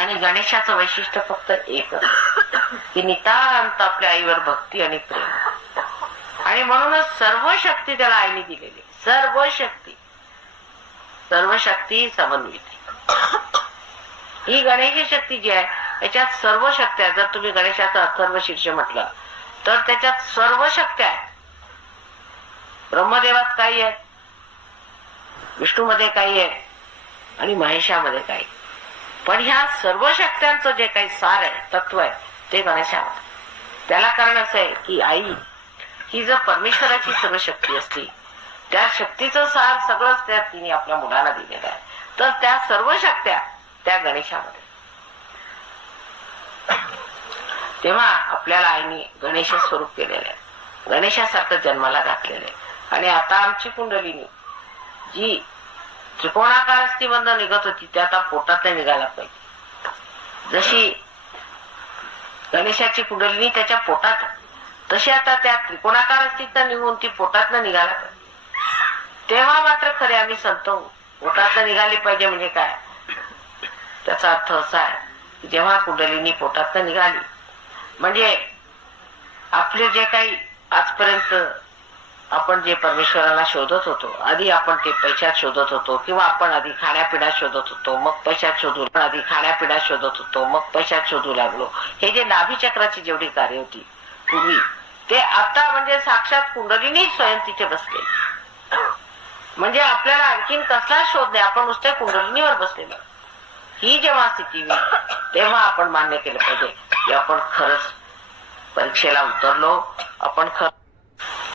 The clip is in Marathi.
आणि गणेशाचं वैशिष्ट्य फक्त एकच की नितांत आपल्या आईवर भक्ती आणि प्रेम, आणि म्हणूनच सर्व शक्ती त्याला आईने दिलेली, सर्व शक्ती समन्वित ही गणेश शक्ती जी आहे याच्यात सर्व शक्ती आहे. जर तुम्ही गणेशाचा अथर्व शीर्ष म्हटलं तर त्याच्यात सर्व शक्ती आहे. ब्रह्मदेवात काही आहे, विष्णूमध्ये काही आहे आणि महेशामध्ये काही, पण ह्या सर्व शक्त्यांचं जे काही सार आहे, तत्व आहे, ते गणेशामध्ये. त्याला कारण असं आहे की आई ही जर परमेश्वराची सर्व शक्ती असती, त्या शक्तीचं सार सगळंच त्या तिने आपल्या मुलाला दिलेलं आहे, तर त्या सर्व शक्त्या त्या गणेशामध्ये. तेव्हा आपल्याला आईने गणेश स्वरूप केलेलं आहे, गणेशासारखं जन्माला घातलेलं आहे. आणि आता आमची कुंडलिनी जी त्रिकोणाकार अस्थिमधून निघत होती ते आता पोटात निघायला पाहिजे. जशी गणेशाची कुंडलिनी त्याच्या पोटात, तशी आता त्या त्रिकोणाकार अस्थितनं निघून ती पोटातनं निघायला पाहिजे. तेव्हा मात्र खरे आम्ही संत होऊ. पोटातनं निघाली पाहिजे म्हणजे काय, त्याचा अर्थ असा आहे की जेव्हा कुंडलिनी पोटातनं निघाली म्हणजे आपले जे काही आजपर्यंत आपण जे परमेश्वराला शोधत होतो, आधी आपण ते पैशात शोधत होतो, किंवा आपण आधी खाण्यापिण्यात शोधत होतो, मग पैशात शोधू, आधी खाण्यापिण्यात शोधत होतो, मग पैशात शोधू लागलो. हे जे नाभी चक्राची जेवढी कार्य होती पूर्वी, ते आता म्हणजे साक्षात कुंडलिनी स्वयं तिथे बसले. म्हणजे आपल्याला आणखीन कसला शोध नाही, आपण नुसते कुंडलिनीवर बसलेलो. ही जेव्हा स्थिती होईल तेव्हा आपण मान्य केलं पाहिजे की आपण खरंच परीक्षेला उतरलो, आपण खरं